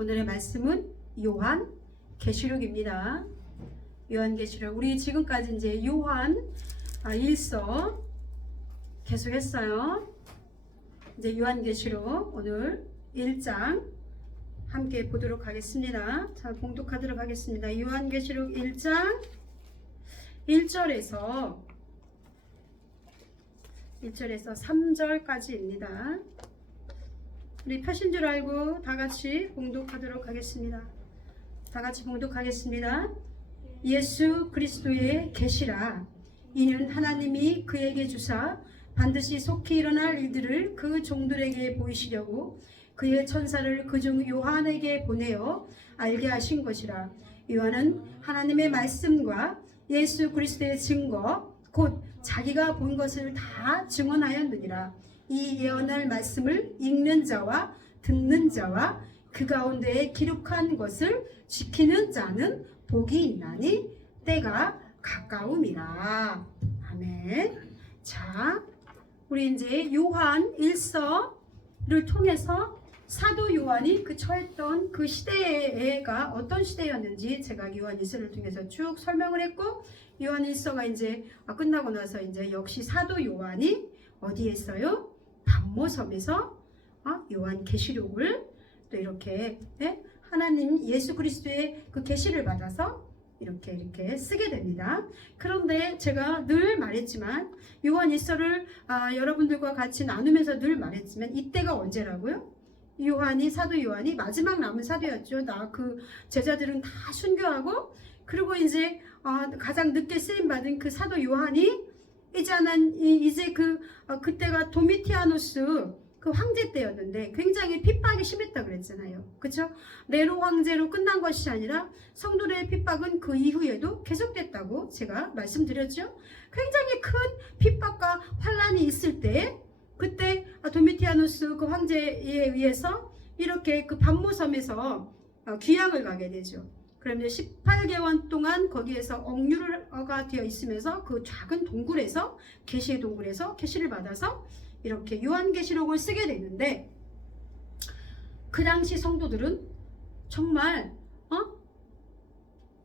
오늘의 말씀은 요한 계시록입니다. 요한 계시록. 우리 지금까지 이제 요한 1서 계속 했어요. 이제 요한 계시록 오늘 1장 함께 보도록 하겠습니다. 자, 봉독하도록 하겠습니다. 요한 계시록 1장 1절에서 3절까지입니다. 우리 펴신 줄 알고 다 같이 봉독하도록 하겠습니다. 다 같이 봉독하겠습니다. 예수 그리스도의 계시라. 이는 하나님이 그에게 주사 반드시 속히 일어날 일들을 그 종들에게 보이시려고 그의 천사를 그중 요한에게 보내어 알게 하신 것이라. 요한은 하나님의 말씀과 예수 그리스도의 증거 곧 자기가 본 것을 다 증언하였느니라. 이 예언할 말씀을 읽는 자와 듣는 자와 그 가운데에 기록한 것을 지키는 자는 복이 있나니 때가 가까움이라. 아멘. 자, 우리 이제 요한 1서를 통해서 사도 요한이 처했던 그 시대가 어떤 시대였는지 제가 요한 1서를 통해서 쭉 설명을 했고, 요한 1서가 이제 끝나고 나서 이제 역시 사도 요한이 어디에 있어요? 반모섬에서 요한 계시록을 또 이렇게 하나님 예수 그리스도의 그 계시를 받아서 이렇게 쓰게 됩니다. 그런데 제가 늘 말했지만 요한 1서를 여러분들과 같이 나누면서 늘 말했지만 이때가 언제라고요? 사도 요한이 마지막 남은 사도였죠. 그 제자들은 다 순교하고, 그리고 이제 가장 늦게 쓰임 받은 그 사도 요한이 이제 그때가 도미티아누스 그 황제 때였는데 굉장히 핍박이 심했다 그랬잖아요. 그렇죠? 네로 황제로 끝난 것이 아니라 성도들의 핍박은 그 이후에도 계속됐다고 제가 말씀드렸죠. 굉장히 큰 핍박과 환란이 있을 때 그때 도미티아누스 그 황제에 의해서 이렇게 그 반모섬에서 귀향을 가게 되죠. 그러면 18개월 동안 거기에서 억류가 되어 있으면서 그 작은 동굴에서 계시의 동굴에서 계시를 받아서 이렇게 요한계시록을 쓰게 되는데, 그 당시 성도들은 정말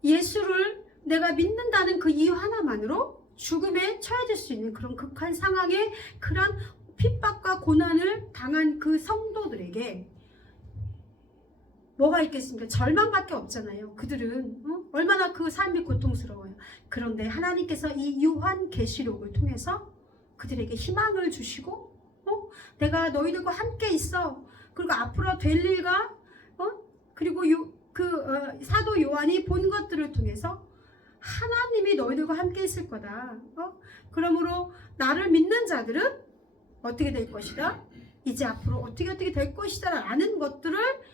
예수를 내가 믿는다는 그 이유 하나만으로 죽음에 처해질 수 있는 그런 극한 상황에 그런 핍박과 고난을 당한 그 성도들에게 뭐가 있겠습니까? 절망밖에 없잖아요. 그들은 얼마나 그 삶이 고통스러워요. 그런데 하나님께서 이 요한계시록을 통해서 그들에게 희망을 주시고 내가 너희들과 함께 있어. 그리고 앞으로 될 일과 그리고 사도 요한이 본 것들을 통해서 하나님이 너희들과 함께 있을 거다. 그러므로 나를 믿는 자들은 어떻게 될 것이다. 이제 앞으로 어떻게 될 것이다 라는 것들을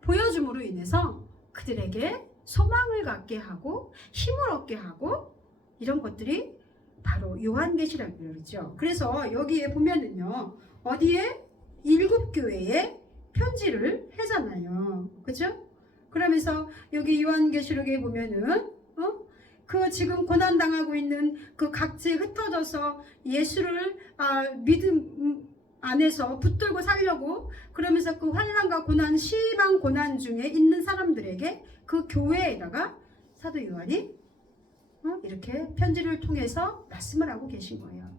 보여줌으로 인해서 그들에게 소망을 갖게 하고 힘을 얻게 하고, 이런 것들이 바로 요한계시록이죠. 그래서 여기에 보면은요, 어디에 7교회에 편지를 하잖아요. 그죠? 그러면서 여기 요한계시록에 보면은 그 지금 고난당하고 있는 그 각지에 흩어져서 예수를 믿음 안에서 붙들고 살려고 그러면서 그 환난과 고난, 심한 고난 중에 있는 사람들에게 그 교회에다가 사도 요한이 이렇게 편지를 통해서 말씀을 하고 계신 거예요.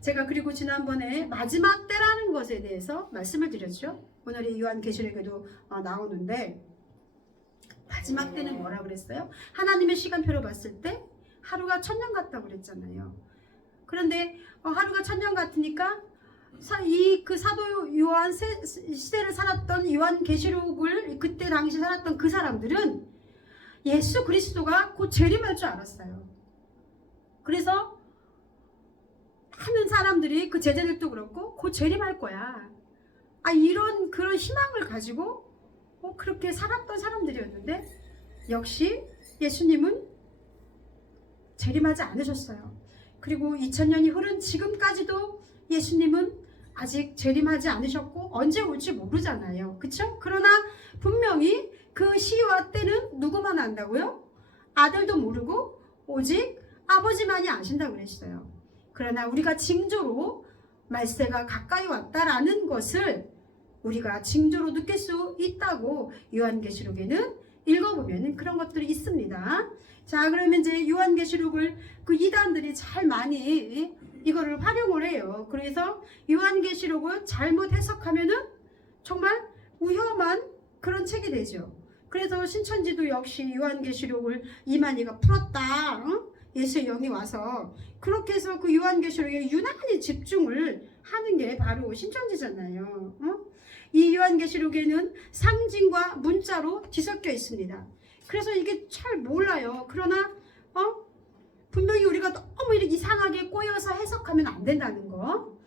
제가 그리고 지난번에 마지막 때라는 것에 대해서 말씀을 드렸죠. 오늘의 요한계시록에도 나오는데, 마지막 때는 뭐라 그랬어요? 하나님의 시간표로 봤을 때 하루가 1000년 같다고 그랬잖아요. 그런데 하루가 1000년 같으니까 그 사도 요한 시대를 살았던 요한계시록을 그때 당시 살았던 그 사람들은 예수 그리스도가 곧 재림할 줄 알았어요. 그래서 하는 사람들이 그 제자들도 그렇고 곧 재림할 거야. 이런 그런 희망을 가지고 그렇게 살았던 사람들이었는데, 역시 예수님은 재림하지 않으셨어요. 그리고 2000년이 흐른 지금까지도 예수님은 아직 재림하지 않으셨고 언제 올지 모르잖아요. 그쵸? 그러나 분명히 그 시와 때는 누구만 안다고요? 아들도 모르고 오직 아버지만이 아신다고 그랬어요. 그러나 우리가 징조로 말세가 가까이 왔다라는 것을 우리가 징조로 느낄 수 있다고 요한계시록에는 읽어보면 그런 것들이 있습니다. 자, 그러면 이제 요한계시록을 그 이단들이 잘 많이 이거를 활용을 해요. 그래서 요한계시록을 잘못 해석하면은 정말 위험한 그런 책이 되죠. 그래서 신천지도 역시 요한계시록을 이만희가 풀었다. 예수의 영이 와서 그렇게 해서 그 요한계시록에 유난히 집중을 하는 게 바로 신천지잖아요. 이 요한계시록에는 상징과 문자로 뒤섞여 있습니다. 그래서 이게 잘 몰라요. 그러나 분명히 우리가 너무 이렇게 이상하게 꼬여서 해석하면 안 된다는 거.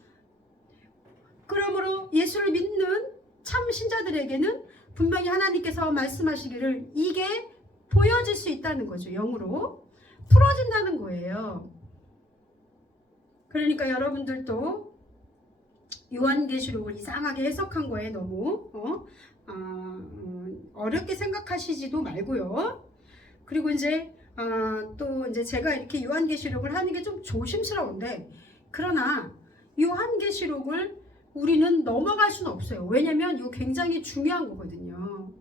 그러므로 예수를 믿는 참 신자들에게는 분명히 하나님께서 말씀하시기를 이게 보여질 수 있다는 거죠. 영으로 풀어진다는 거예요. 그러니까 여러분들도 요한계시록을 이상하게 해석한 거에 너무 어렵게 생각하시지도 말고요. 그리고 이제 또 이제 제가 이렇게 요한계시록을 하는 게 좀 조심스러운데, 그러나 요한계시록을 우리는 넘어갈 수는 없어요. 왜냐면 이거 굉장히 중요한 거거든요.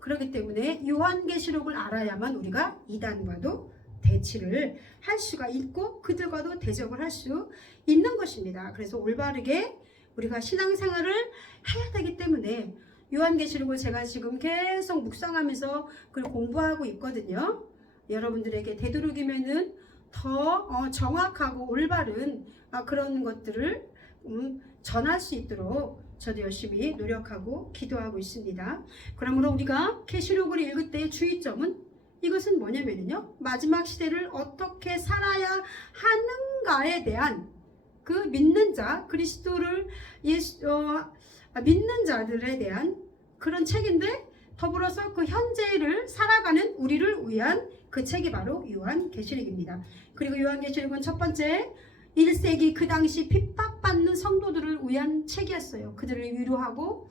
그렇기 때문에 요한계시록을 알아야만 우리가 이단과도 대치를 할 수가 있고 그들과도 대적을 할 수 있는 것입니다. 그래서 올바르게 우리가 신앙생활을 해야 되기 때문에 요한계시록을 제가 지금 계속 묵상하면서 그걸 공부하고 있거든요. 여러분들에게 되도록이면은 더 정확하고 올바른 그런 것들을 전할 수 있도록 저도 열심히 노력하고 기도하고 있습니다. 그러므로 우리가 계시록을 읽을 때의 주의점은 이것은 뭐냐면요, 마지막 시대를 어떻게 살아야 하는가에 대한 그 믿는 자, 그리스도를 믿는 자들에 대한 그런 책인데, 더불어서 그 현재를 살아가는 우리를 위한 그 책이 바로 요한계시록입니다. 그리고 요한계시록은 첫 번째 1세기 그 당시 핍박받는 성도들을 위한 책이었어요. 그들을 위로하고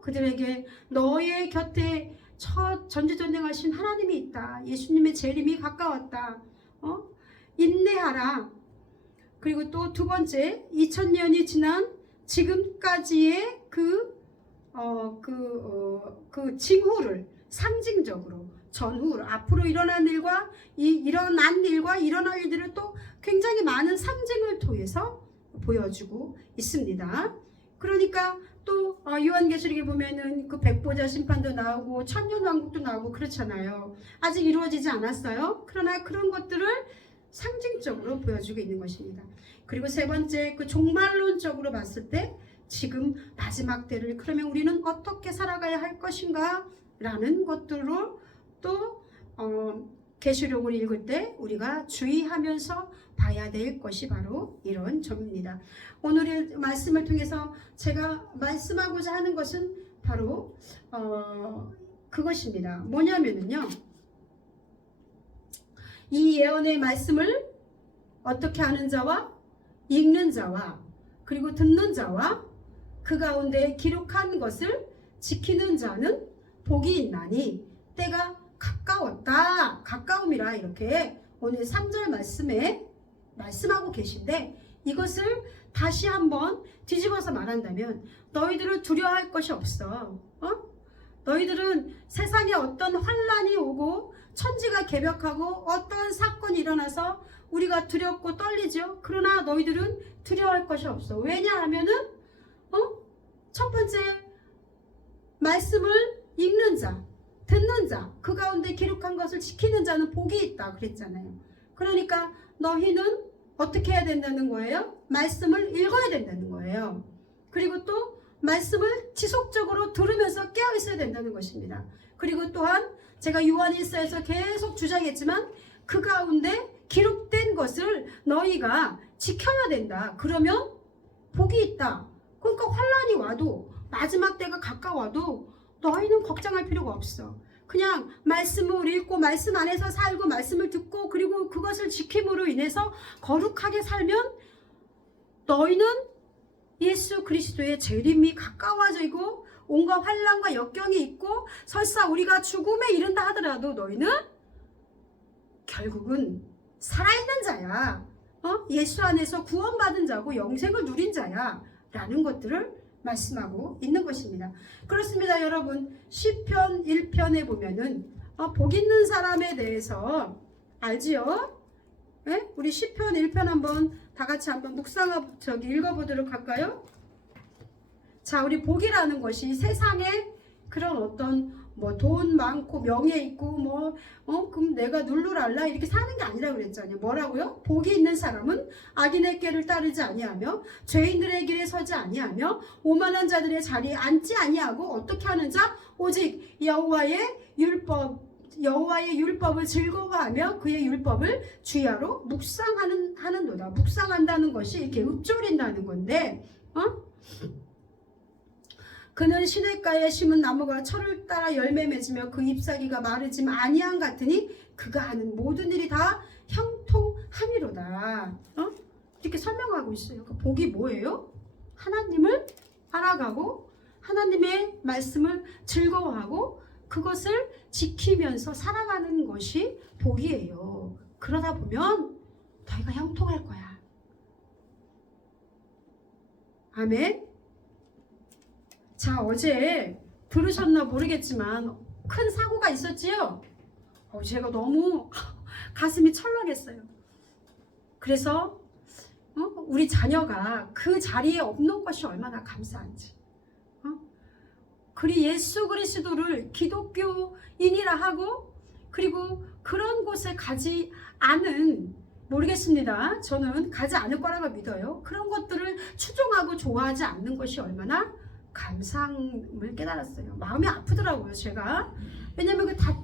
그들에게 너의 곁에 첫 전지전능하신 하나님이 있다. 예수님의 재림이 가까웠다. 인내하라. 그리고 또 두 번째 2000년이 지난 지금까지의 그 징후를 상징적으로 전후 앞으로 일어난 일과 일어난 일과 일어날 일들을 또 굉장히 많은 상징을 통해서 보여주고 있습니다. 그러니까 또 요한계시록에 보면은 그 백보자 심판도 나오고 천년왕국도 나오고 그렇잖아요. 아직 이루어지지 않았어요. 그러나 그런 것들을 상징적으로 보여주고 있는 것입니다. 그리고 세 번째 그 종말론적으로 봤을 때 지금 마지막 때를 그러면 우리는 어떻게 살아가야 할 것인가 라는 것들로 또 계시록을 읽을 때 우리가 주의하면서 봐야 될 것이 바로 이런 점입니다. 오늘의 말씀을 통해서 제가 말씀하고자 하는 것은 바로 그것입니다. 뭐냐면요, 이 예언의 말씀을 어떻게 하는 자와 읽는 자와 그리고 듣는 자와 그 가운데 기록한 것을 지키는 자는 복이 있나니 때가 가까웠다. 가까움이라 이렇게 오늘 3절 말씀에 말씀하고 계신데, 이것을 다시 한번 뒤집어서 말한다면 너희들은 두려워할 것이 없어. 너희들은 세상에 어떤 환란이 오고 천지가 개벽하고 어떤 사건이 일어나서 우리가 두렵고 떨리죠. 그러나 너희들은 두려워할 것이 없어. 왜냐하면은 첫 번째 말씀을 읽는 자, 듣는 자, 그 가운데 기록한 것을 지키는 자는 복이 있다 그랬잖아요. 그러니까 너희는 어떻게 해야 된다는 거예요? 말씀을 읽어야 된다는 거예요. 그리고 또 말씀을 지속적으로 들으면서 깨어 있어야 된다는 것입니다. 그리고 또한 제가 요한일서에서 계속 주장했지만 그 가운데 기록된 것을 너희가 지켜야 된다. 그러면 복이 있다. 그러니까 환란이 와도 마지막 때가 가까워도 너희는 걱정할 필요가 없어. 그냥 말씀을 읽고 말씀 안에서 살고 말씀을 듣고 그리고 그것을 지킴으로 인해서 거룩하게 살면 너희는 예수 그리스도의 재림이 가까워지고 온갖 환난과 역경이 있고 설사 우리가 죽음에 이른다 하더라도 너희는 결국은 살아있는 자야. 예수 안에서 구원받은 자고 영생을 누린 자야 라는 것들을 말씀하고 있는 것입니다. 그렇습니다, 여러분. 시편 1편에 보면은 복 있는 사람에 대해서 알지요? 네? 우리 시편 1편 한번 다 같이 한번 읽어보도록 할까요? 자, 우리 복이라는 것이 세상에 그런 어떤 뭐 돈 많고 명예 있고 그럼 내가 룰루랄라 이렇게 사는 게 아니라 그랬잖아요. 뭐라고요? 복이 있는 사람은 악인의 꾀를 따르지 아니하며 죄인들의 길에 서지 아니하며 오만한 자들의 자리에 앉지 아니하고 어떻게 하는 자? 오직 여호와의 율법을 즐거워하며 그의 율법을 주야로 묵상하는도다. 묵상한다는 것이 이렇게 읊조린다는 건데, 그는 시냇가에 심은 나무가 철을 따라 열매 맺으며 그 잎사귀가 마르지 아니한 같으니 그가 하는 모든 일이 다 형통함이로다. 이렇게 설명하고 있어요. 그 복이 뭐예요? 하나님을 알아가고 하나님의 말씀을 즐거워하고 그것을 지키면서 살아가는 것이 복이에요. 그러다 보면 너희가 형통할 거야. 아멘. 자, 어제 들으셨나 모르겠지만 큰 사고가 있었지요. 제가 너무 가슴이 철렁했어요. 그래서 우리 자녀가 그 자리에 없는 것이 얼마나 감사한지. 그리 예수 그리스도를 기독교인이라 하고 그리고 그런 곳에 가지 않은, 모르겠습니다. 저는 가지 않을 거라고 믿어요. 그런 것들을 추종하고 좋아하지 않는 것이 얼마나 감사함을 깨달았어요. 마음이 아프더라고요, 제가. 왜냐면 그 다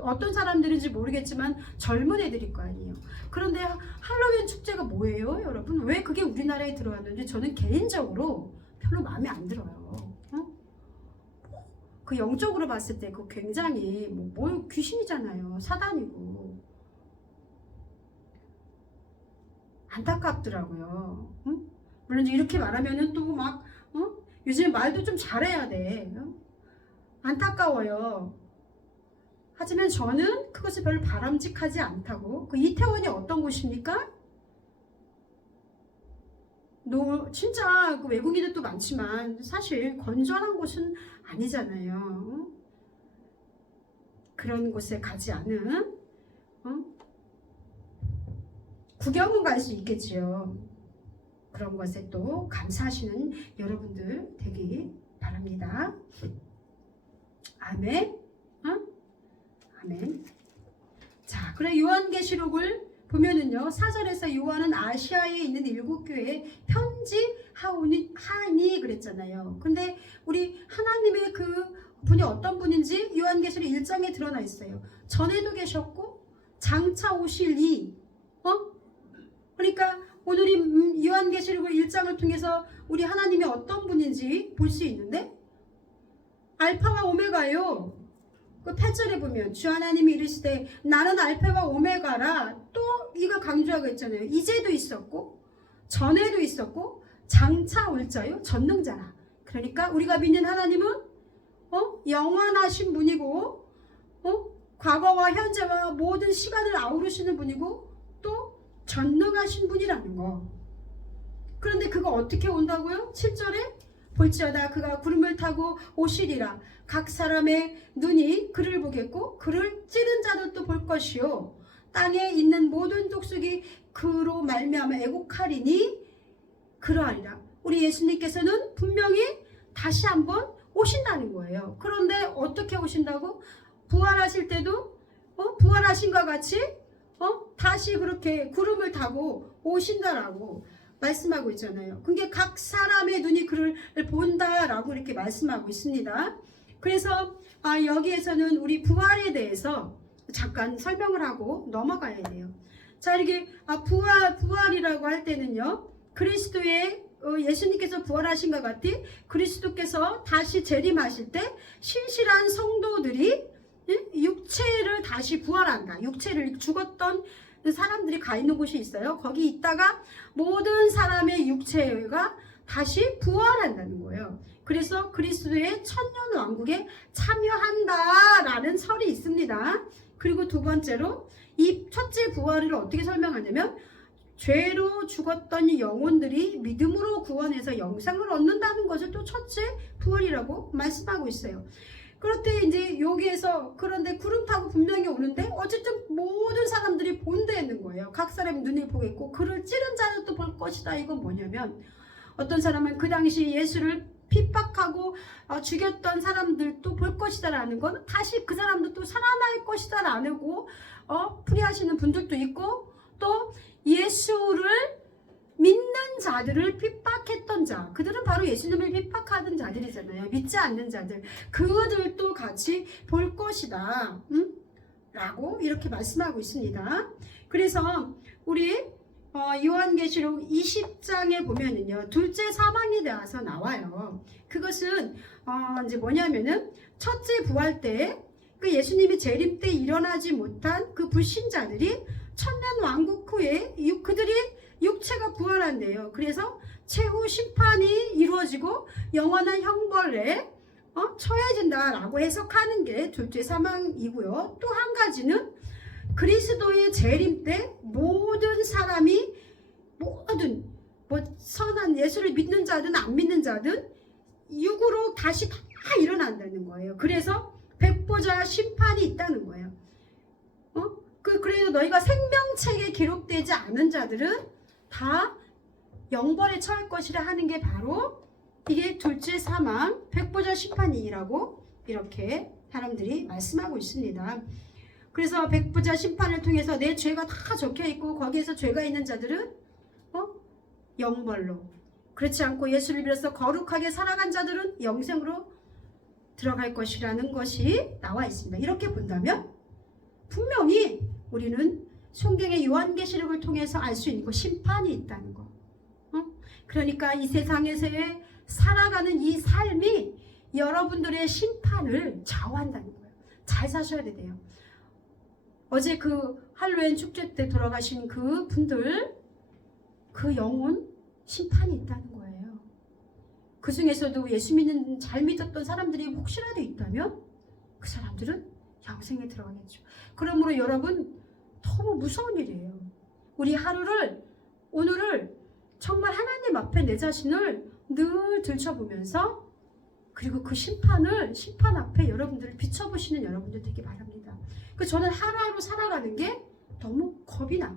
어떤 사람들인지 모르겠지만 젊은 애들일 거 아니에요. 그런데 할로윈 축제가 뭐예요, 여러분? 왜 그게 우리나라에 들어왔는지 저는 개인적으로 별로 마음에 안 들어요. 그 영적으로 봤을 때 그 굉장히 뭐 귀신이잖아요. 사단이고. 안타깝더라고요. 물론 이렇게 말하면은 또 막 요즘 말도 좀 잘해야 돼. 안타까워요. 하지만 저는 그것이 별로 바람직하지 않다고. 그 이태원이 어떤 곳입니까? 진짜 그 외국인들도 많지만 사실 건전한 곳은 아니잖아요. 그런 곳에 가지 않은 구경은 갈 수 있겠지요. 그런 것에 또 감사하시는 여러분들 되기 바랍니다. 아멘. 아멘. 자, 그래 요한계시록을 보면은요, 4절에서 요한은 아시아에 있는 7교회에 편지하니 그랬잖아요. 근데 우리 하나님의 그 분이 어떤 분인지 요한계시록 1장에 드러나 있어요. 전에도 계셨고 장차 오실 그러니까 오늘 이 요한계시록 1장을 통해서 우리 하나님이 어떤 분인지 볼 수 있는데, 알파와 오메가요. 그 8절에 보면 주 하나님이 이르시되 나는 알파와 오메가라, 또 이거 강조하고 있잖아요. 이제도 있었고 전에도 있었고 장차 올 자요 전능자라. 그러니까 우리가 믿는 하나님은 영원하신 분이고 과거와 현재와 모든 시간을 아우르시는 분이고 또 전능하신 분이라는 거. 그런데 그거 어떻게 온다고요? 7절에 볼지어다 그가 구름을 타고 오시리라. 각 사람의 눈이 그를 보겠고 그를 찌른 자들도 볼 것이요 땅에 있는 모든 족속이 그로 말미암아 애곡하리니 그러하리라. 우리 예수님께서는 분명히 다시 한번 오신다는 거예요. 그런데 어떻게 오신다고? 부활하실 때도 부활하신 것 같이 다시 그렇게 구름을 타고 오신다라고 말씀하고 있잖아요. 그게 각 사람의 눈이 그를 본다라고 이렇게 말씀하고 있습니다. 그래서 여기에서는 우리 부활에 대해서 잠깐 설명을 하고 넘어가야 돼요. 자, 이렇게 부활이라고 할 때는요, 그리스도의 예수님께서 부활하신 것 같이 그리스도께서 다시 재림하실 때 신실한 성도들이 육체를 다시 부활한다. 육체를 죽었던 사람들이 가 있는 곳이 있어요. 거기 있다가 모든 사람의 육체가 다시 부활한다는 거예요. 그래서 그리스도의 천년 왕국에 참여한다라는 설이 있습니다. 그리고 두 번째로 이 첫째 부활을 어떻게 설명하냐면 죄로 죽었던 영혼들이 믿음으로 구원해서 영생을 얻는다는 것을 또 첫째 부활이라고 말씀하고 있어요. 그런데 이제 여기에서 그런데 구름 타고 분명히 오는데 어쨌든 모든 사람들이 본데 있는 거예요. 각 사람 눈이 보겠고 그를 찌른 자는 또 볼 것이다. 이건 뭐냐면 어떤 사람은 그 당시 예수를 핍박하고 죽였던 사람들도 볼 것이다 라는 건 다시 그 사람들도 살아날 것이다 라는 거 풀이하시는 분들도 있고 또 예수를 믿는 자들을 핍박했던 자, 그들은 바로 예수님을 핍박하던 자들이잖아요. 믿지 않는 자들, 그들도 같이 볼 것이다 라고 이렇게 말씀하고 있습니다. 그래서 우리 요한계시록 20장에 보면은요, 둘째 사망에 대해서 나와요. 그것은 이제 뭐냐면은 첫째 부활 때 그 예수님이 재림 때 일어나지 못한 그 불신자들이 천년 왕국 후에 그들이 육체가 부활한대요. 그래서 최후 심판이 이루어지고 영원한 형벌에 처해진다라고 해석하는 게 둘째 사망이고요. 또 한 가지는 그리스도의 재림 때 모든 사람이 모든 선한 예수를 믿는 자든 안 믿는 자든 육으로 다시 다 일어난다는 거예요. 그래서 백보자 심판이 있다는 거예요. 그래서 너희가 생명책에 기록되지 않은 자들은 다 영벌에 처할 것이라 하는 게 바로 이게 둘째 사망 백보자 심판이라고 이렇게 사람들이 말씀하고 있습니다. 그래서 백보자 심판을 통해서 내 죄가 다 적혀있고 거기에서 죄가 있는 자들은 영벌로, 그렇지 않고 예수를 믿어서 거룩하게 살아간 자들은 영생으로 들어갈 것이라는 것이 나와 있습니다. 이렇게 본다면 분명히 우리는 성경의 요한계시록을 통해서 알 수 있는 거 심판이 있다는 거. 그러니까 이 세상에서의 살아가는 이 삶이 여러분들의 심판을 좌우한다는 거예요. 잘 사셔야 돼요. 어제 그 할로윈 축제 때 돌아가신 그 분들, 그 영혼 심판이 있다는 거예요. 그 중에서도 예수 믿는 잘 믿었던 사람들이 혹시라도 있다면 그 사람들은 영생에 들어가겠죠. 그러므로 여러분 너무 무서운 일이에요. 우리 하루를 오늘을 정말 하나님 앞에 내 자신을 늘 들춰보면서 그리고 그 심판 앞에 여러분들을 비춰보시는 여러분들 되기 바랍니다. 저는 하루하루 살아가는 게 너무 겁이 나.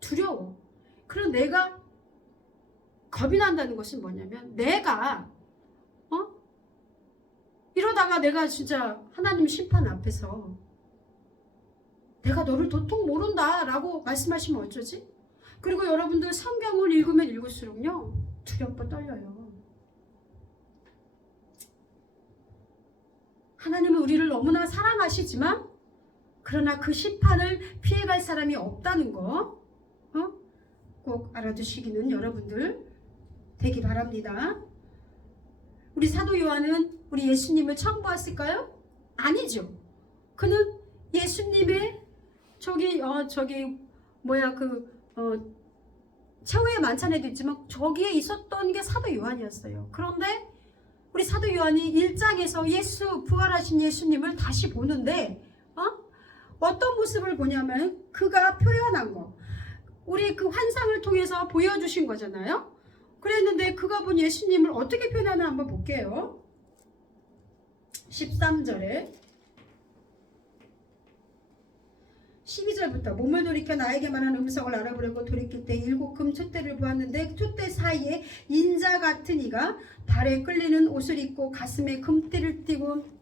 두려워. 그럼 내가 겁이 난다는 것은 뭐냐면 내가 이러다가 내가 진짜 하나님 심판 앞에서 내가 너를 도통 모른다 라고 말씀하시면 어쩌지? 그리고 여러분들 성경을 읽으면 읽을수록요 두렵고 떨려요. 하나님은 우리를 너무나 사랑하시지만 그러나 그 심판을 피해갈 사람이 없다는 거 꼭 알아두시기는 여러분들 되기 바랍니다. 우리 사도 요한은 우리 예수님을 처음 보았을까요? 아니죠. 그는 예수님의 최후의 만찬에도 있지만 저기에 있었던 게 사도 요한이었어요. 그런데 우리 사도 요한이 1장에서 예수 부활하신 예수님을 다시 보는데 어떤 모습을 보냐면 그가 표현한 거, 우리 그 환상을 통해서 보여주신 거잖아요. 그랬는데 그가 본 예수님을 어떻게 표현하나 한번 볼게요. 13절에 12절부터 몸을 돌이켜 나에게 말한 음성을 알아보려고 돌이킬 때 7금 촛대를 보았는데 촛대 사이에 인자 같은 이가 발에 끌리는 옷을 입고 가슴에 금띠를 띠고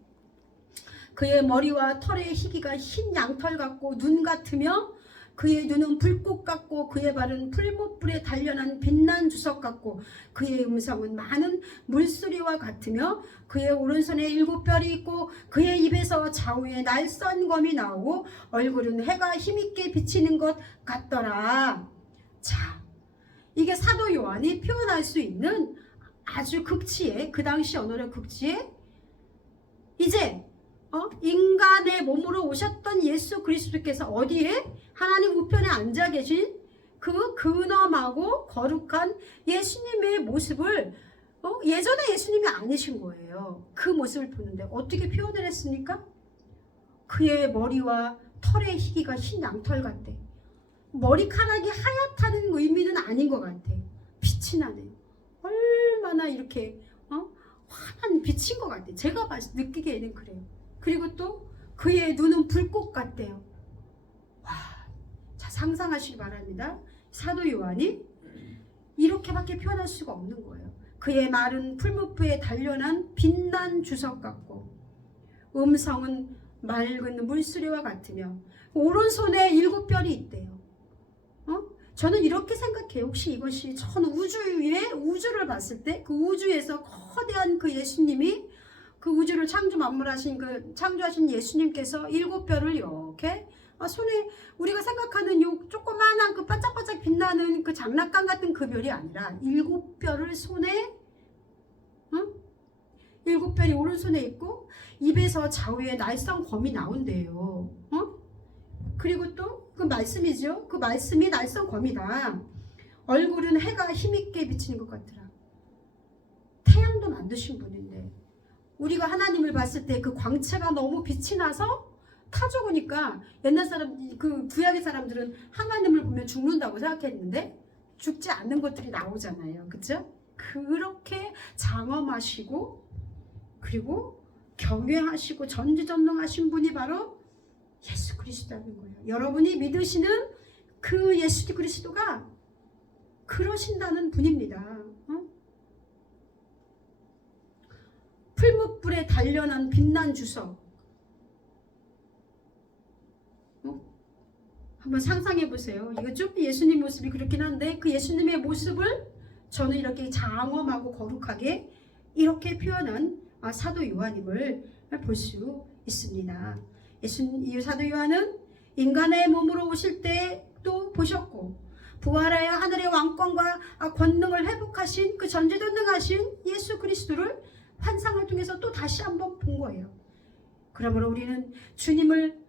그의 머리와 털의 희기가 흰 양털 같고 눈 같으며 그의 눈은 불꽃 같고 그의 발은 풀무불에 단련한 빛난 주석 같고 그의 음성은 많은 물소리와 같으며 그의 오른손에 7별이 있고 그의 입에서 좌우에 날선 검이 나오고 얼굴은 해가 힘있게 비치는 것 같더라. 자, 이게 사도 요한이 표현할 수 있는 아주 극치의, 그 당시 언어의 극치의 이제 인간의 몸으로 오셨던 예수 그리스도께서 어디에? 하나님 우편에 앉아 계신 그 근엄하고 거룩한 예수님의 모습을 예전에 예수님이 아니신 거예요. 그 모습을 보는데 어떻게 표현을 했습니까? 그의 머리와 털의 희기가 흰 양털 같대. 머리카락이 하얗다는 의미는 아닌 것 같아. 빛이 나네. 얼마나 이렇게 환한 빛인 것 같아. 제가 느끼기에는 그래요. 그리고 또 그의 눈은 불꽃 같대요. 와, 자, 상상하시기 바랍니다. 사도 요한이 이렇게밖에 표현할 수가 없는 거예요. 그의 말은 풀무프에 단련한 빛난 주석 같고 음성은 맑은 물수리와 같으며 오른손에 7별이 있대요. 저는 이렇게 생각해요. 혹시 이것이 전 우주를 봤을 때 그 우주에서 거대한 그 예수님이 그 우주를 창조하신 예수님께서 7별을 이렇게 손에 우리가 생각하는 요 조그마한 그 반짝반짝 빛나는 그 장난감 같은 그 별이 아니라 7별을 손에 7별이 오른손에 있고 입에서 좌우에 날성검이 나온대요. 그리고 또 그 말씀이죠. 그 말씀이 날성검이다. 얼굴은 해가 힘있게 비치는 것 같더라. 태양도 만드신 분인데 우리가 하나님을 봤을 때 그 광채가 너무 빛이 나서 타 죽으니까 옛날 사람, 그 구약의 사람들은 하나님을 보면 죽는다고 생각했는데 죽지 않는 것들이 나오잖아요. 그쵸? 그렇게 장엄하시고 그리고 경외하시고 전지전능하신 분이 바로 예수 그리스도라는 거예요. 여러분이 믿으시는 그 예수 그리스도가 그러신다는 분입니다. 풀무불에 단련한 빛난 주석. 한번 상상해 보세요. 이거 좀 예수님 모습이 그렇긴 한데 그 예수님의 모습을 저는 이렇게 장엄하고 거룩하게 이렇게 표현한 사도 요한임을 볼 수 있습니다. 사도 요한은 인간의 몸으로 오실 때도 보셨고 부활하여 하늘의 왕권과 권능을 회복하신 그 전지전능하신 예수 그리스도를 환상을 통해서 또 다시 한번 본 거예요. 그러므로 우리는 주님을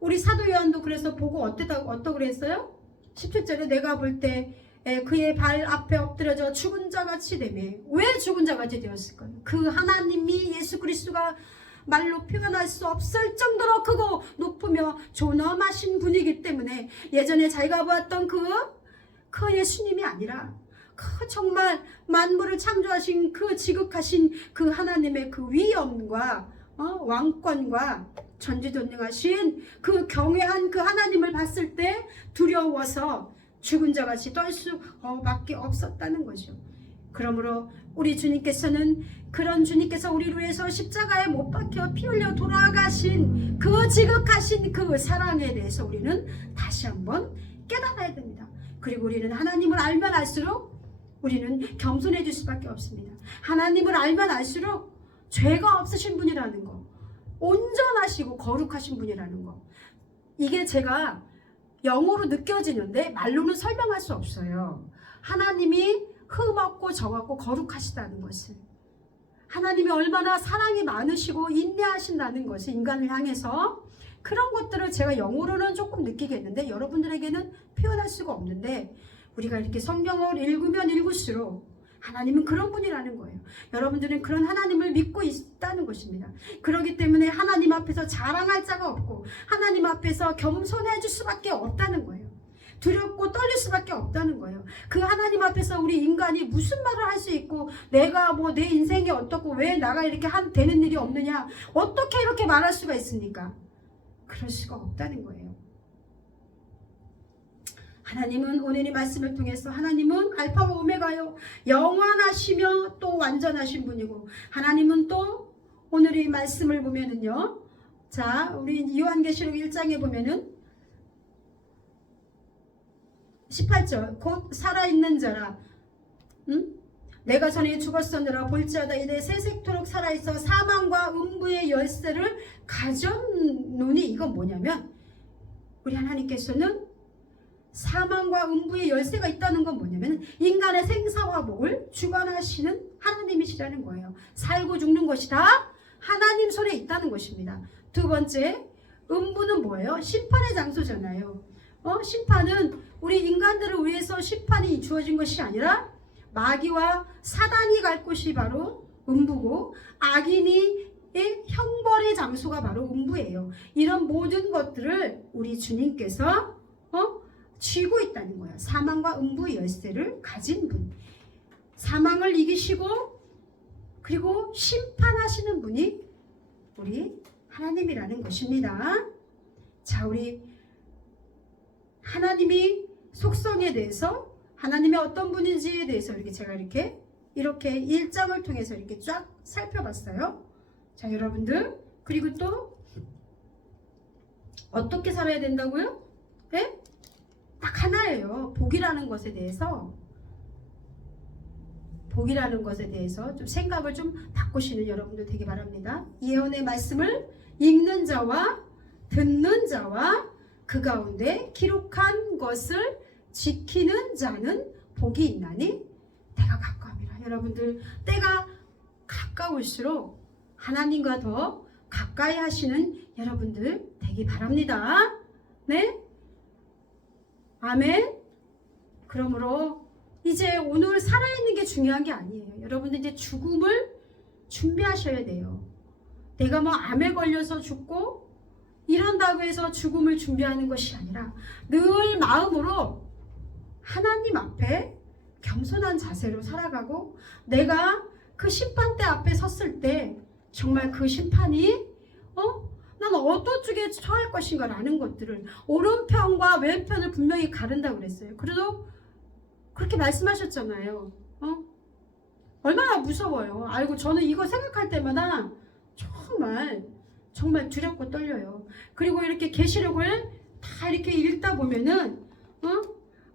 우리 사도 요한도 그래서 보고 어떠고 그랬어요? 17절에 내가 볼 때 그의 발 앞에 엎드려져 죽은 자같이 되매. 왜 죽은 자같이 되었을까요? 그 하나님이 예수 그리스도가 말로 표현할 수 없을 정도로 크고 높으며 존엄하신 분이기 때문에 예전에 자기가 보았던 그 예수님이 아니라 그 정말 만물을 창조하신 그 지극하신 그 하나님의 그 위엄과 왕권과 전지전능하신 그 경외한 그 하나님을 봤을 때 두려워서 죽은 자같이 떨 수밖에 없었다는 거죠. 그러므로 우리 주님께서는 그런 주님께서 우리를 위해서 십자가에 못 박혀 피 흘려 돌아가신 그 지극하신 그 사랑에 대해서 우리는 다시 한번 깨달아야 됩니다. 그리고 우리는 하나님을 알면 알수록 우리는 겸손해질 수밖에 없습니다. 하나님을 알면 알수록 죄가 없으신 분이라는 거, 온전하시고 거룩하신 분이라는 거, 이게 제가 영어로 느껴지는데 말로는 설명할 수 없어요. 하나님이 흠없고 정없고 거룩하시다는 것을, 하나님이 얼마나 사랑이 많으시고 인내하신다는 것을 인간을 향해서, 그런 것들을 제가 영어로는 조금 느끼겠는데 여러분들에게는 표현할 수가 없는데, 우리가 이렇게 성경을 읽으면 읽을수록 하나님은 그런 분이라는 거예요. 여러분들은 그런 하나님을 믿고 있다는 것입니다. 그렇기 때문에 하나님 앞에서 자랑할 자가 없고 하나님 앞에서 겸손해질 수밖에 없다는 거예요. 두렵고 떨릴 수밖에 없다는 거예요. 그 하나님 앞에서 우리 인간이 무슨 말을 할 수 있고, 내가 뭐 내 인생이 어떻고 왜 나가 이렇게 되는 일이 없느냐, 어떻게 이렇게 말할 수가 있습니까? 그럴 수가 없다는 거예요. 하나님은 오늘 이 말씀을 통해서 하나님은 알파와 오메가요, 영원하시며 또 완전하신 분이고, 하나님은 또 오늘 이 말씀을 보면은요, 자 우리 요한계시록 1장에 보면은 18절, 곧 살아있는 자라, 내가 전에 죽었었느라 볼지어다 이내 세색토록 살아있어 사망과 음부의 열쇠를 가졌노니. 이건 뭐냐면, 우리 하나님께서는 사망과 음부의 열쇠가 있다는 건 뭐냐면 인간의 생사와 목을 주관하시는 하나님이시라는 거예요. 살고 죽는 것이 다 하나님 손에 있다는 것입니다. 두 번째, 음부는 뭐예요? 심판의 장소잖아요. 심판은 우리 인간들을 위해서 심판이 주어진 것이 아니라 마귀와 사단이 갈 곳이 바로 음부고, 악인이 형벌의 장소가 바로 음부예요. 이런 모든 것들을 우리 주님께서 쥐고 있다는 거야. 사망과 음부의 열쇠를 가진 분. 사망을 이기시고 그리고 심판하시는 분이 우리 하나님이라는 것입니다. 자, 우리 하나님이 속성에 대해서 하나님이 어떤 분인지에 대해서 제가 이렇게 1장을 통해서 이렇게 쫙 살펴봤어요. 자, 여러분들, 그리고 또 어떻게 살아야 된다고요? 네? 딱 하나예요. 복이라는 것에 대해서 좀 생각을 좀 바꾸시는 여러분들 되기 바랍니다. 예언의 말씀을 읽는 자와 듣는 자와 그 가운데 기록한 것을 지키는 자는 복이 있나니 때가 가까움이라. 여러분들, 때가 가까울수록 하나님과 더 가까이 하시는 여러분들 되기 바랍니다. 네? 아멘. 그러므로 이제 오늘 살아있는 게 중요한 게 아니에요. 여러분들 이제 죽음을 준비하셔야 돼요. 내가 뭐 암에 걸려서 죽고 이런다고 해서 죽음을 준비하는 것이 아니라 늘 마음으로 하나님 앞에 겸손한 자세로 살아가고, 내가 그 심판대 앞에 섰을 때 정말 그 심판이 난 어떤 쪽에 처할 것인가 라는 것들을, 오른편과 왼편을 분명히 가른다고 그랬어요. 그래도 그렇게 말씀하셨잖아요. 얼마나 무서워요. 아이고, 저는 이거 생각할 때마다 정말 두렵고 떨려요. 그리고 이렇게 계시록을 다 이렇게 읽다 보면은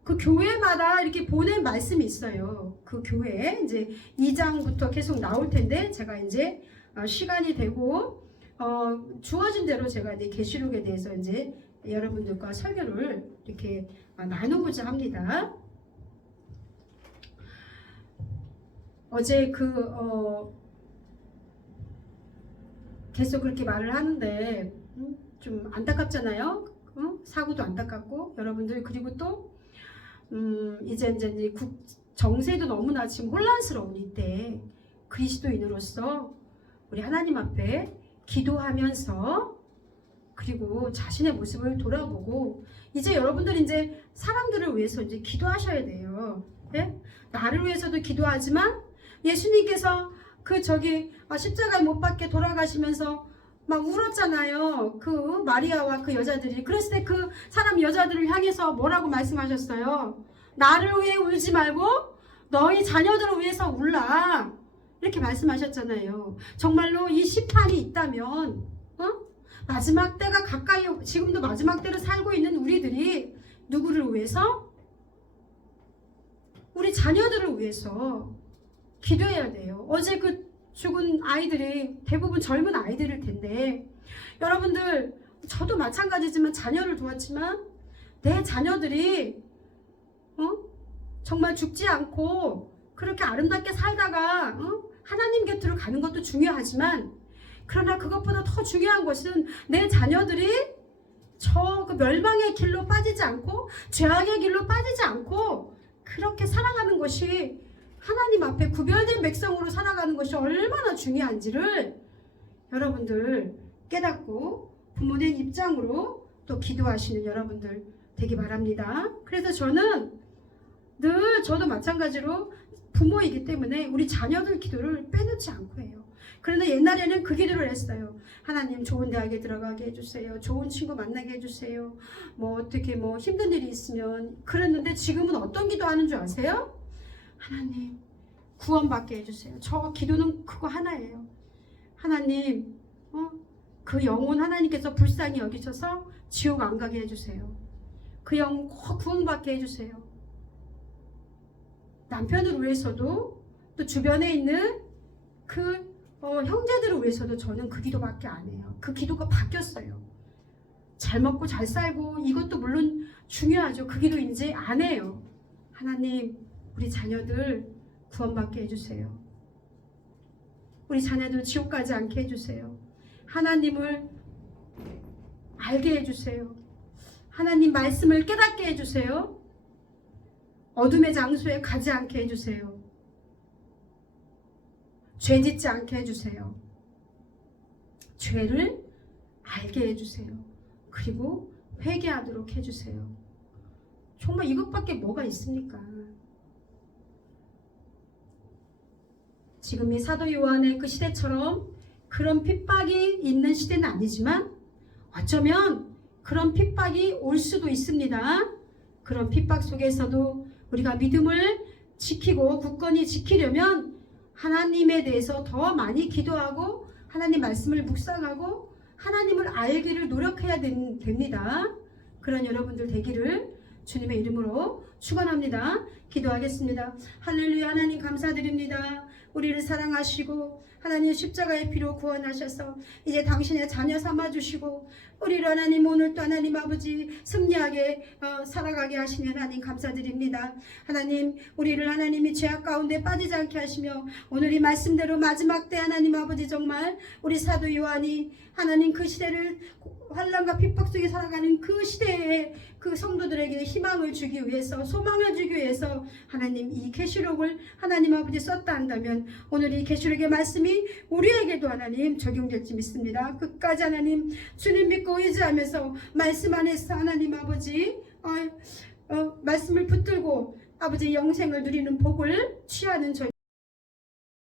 그 교회마다 이렇게 보낸 말씀이 있어요. 그 교회에 이제 2장부터 계속 나올 텐데, 제가 이제 시간이 되고 주어진 대로 제가 이제 계시록에 대해서 이제 여러분들과 설교를 이렇게 나누고자 합니다. 어제 계속 그렇게 말을 하는데 좀 안타깝잖아요. 사고도 안타깝고 여러분들, 그리고 또 이제 정세도 너무나 지금 혼란스러운 이때 그리스도인으로서 우리 하나님 앞에 기도하면서, 그리고 자신의 모습을 돌아보고, 이제 여러분들 이제 사람들을 위해서 이제 기도하셔야 돼요. 네? 나를 위해서도 기도하지만 예수님께서 십자가에 못 박혀 돌아가시면서 막 울었잖아요. 그 마리아와 그 여자들이. 그랬을 때 그 사람 여자들을 향해서 뭐라고 말씀하셨어요? 나를 위해 울지 말고 너희 자녀들을 위해서 울라. 이렇게 말씀하셨잖아요. 정말로 이 심판이 있다면 마지막 때가 가까이, 지금도 마지막 때를 살고 있는 우리들이 누구를 위해서? 우리 자녀들을 위해서 기도해야 돼요. 어제 그 죽은 아이들이 대부분 젊은 아이들일 텐데, 여러분들, 저도 마찬가지지만 자녀를 두었지만 내 자녀들이 정말 죽지 않고 그렇게 아름답게 살다가 하나님 곁으로 가는 것도 중요하지만, 그러나 그것보다 더 중요한 것은 내 자녀들이 그 멸망의 길로 빠지지 않고 죄악의 길로 빠지지 않고 그렇게 살아가는 것이, 하나님 앞에 구별된 백성으로 살아가는 것이 얼마나 중요한지를 여러분들 깨닫고 부모된 입장으로 또 기도하시는 여러분들 되기 바랍니다. 그래서 저는 늘, 저도 마찬가지로 부모이기 때문에 우리 자녀들 기도를 빼놓지 않고 해요. 그런데 옛날에는 그 기도를 했어요. 하나님, 좋은 대학에 들어가게 해주세요. 좋은 친구 만나게 해주세요. 어떻게 힘든 일이 있으면. 그랬는데 지금은 어떤 기도하는 줄 아세요? 하나님, 구원받게 해주세요. 저 기도는 그거 하나예요. 하나님, 그 영혼 하나님께서 불쌍히 여기셔서 지옥 안 가게 해주세요. 그 영혼 꼭 구원받게 해주세요. 남편을 위해서도, 또 주변에 있는 그 형제들을 위해서도 저는 그 기도밖에 안 해요. 그 기도가 바뀌었어요. 잘 먹고 잘 살고 이것도 물론 중요하죠. 그 기도 이제 안 해요. 하나님, 우리 자녀들 구원받게 해주세요. 우리 자녀들 지옥 가지 않게 해주세요. 하나님을 알게 해주세요. 하나님 말씀을 깨닫게 해주세요. 어둠의 장소에 가지 않게 해주세요. 죄 짓지 않게 해주세요. 죄를 알게 해주세요. 그리고 회개하도록 해주세요. 정말 이것밖에 뭐가 있습니까? 지금 이 사도 요한의 그 시대처럼 그런 핍박이 있는 시대는 아니지만 어쩌면 그런 핍박이 올 수도 있습니다. 그런 핍박 속에서도 우리가 믿음을 지키고 굳건히 지키려면 하나님에 대해서 더 많이 기도하고 하나님 말씀을 묵상하고 하나님을 알기를 노력해야 됩니다. 그런 여러분들 되기를 주님의 이름으로 축원합니다. 기도하겠습니다. 할렐루야. 하나님 감사드립니다. 우리를 사랑하시고 하나님 십자가의 피로 구원하셔서 이제 당신의 자녀 삼아주시고 우리를 하나님 오늘 또 하나님 아버지 승리하게 살아가게 하시니 하나님 감사드립니다. 하나님 우리를 하나님이 죄악 가운데 빠지지 않게 하시며 오늘 이 말씀대로 마지막 때 하나님 아버지 정말 우리 사도 요한이 하나님 그 시대를 환난과 핍박 속에 살아가는 그 시대에 그 성도들에게 희망을 주기 위해서 소망을 주기 위해서 하나님 이 계시록을 하나님 아버지 썼다 한다면 오늘 이 계시록의 말씀이 우리에게도 하나님 적용될지 믿습니다. 끝까지 하나님 주님 믿고 의지하면서 말씀 안에서 하나님 아버지 말씀을 붙들고 아버지 영생을 누리는 복을 취하는 저희